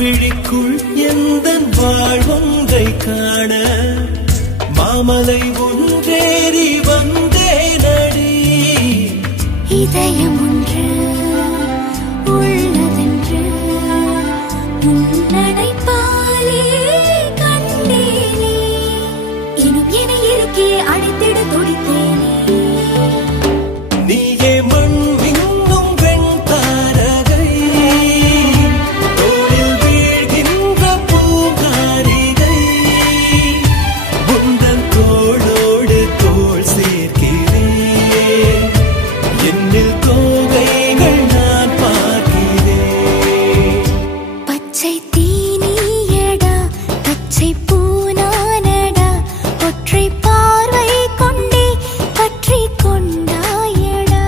விழிக்குள் எந்தன் வாழ்வொன்றை காண மாமலை ஒன்றேறி வந்தேனடி. இதயம் ஒன்று உள்ளதென்று உன்னடைப்பாலே கண்டேனே. இன்னும் என இருக்கே அழைத்திட துடித்தேனே. நீயே மண் இன்னும் வெண் தாரகை, தோளில் வீழ்கின்ற பூங்காரிகை. உந்தன் தோளோடு தோள் சேர்க்கிறேன், என்னில் தோகைகள் நான் பார்க்கிறேன். பச்சை தீனியடா பச்சை பூனானடா, ஒற்றை பார்வை கொண்டே பற்றி கொண்டாயடா.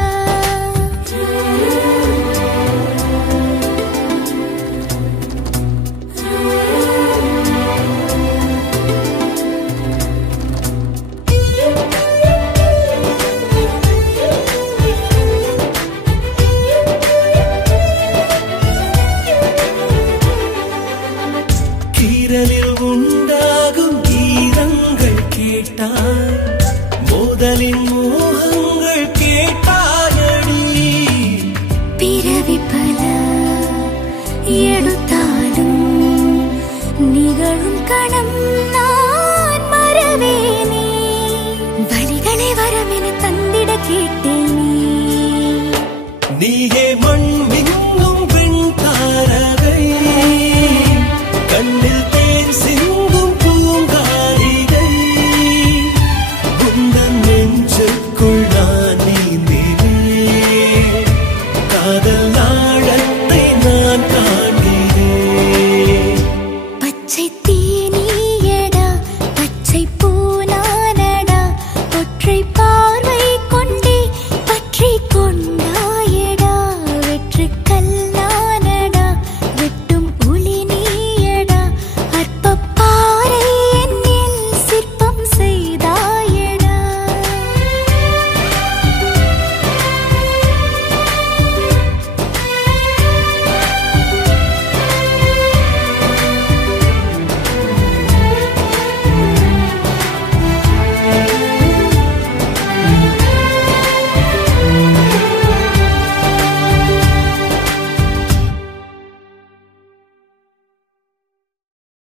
கீரலில் உண்டாகும் கீதங்கள் கேட்டாய், மோதலின் மோகங்கள் கேட்டாயடி. பிறவி பல எடுத்தாலும் நிகழும் கணம்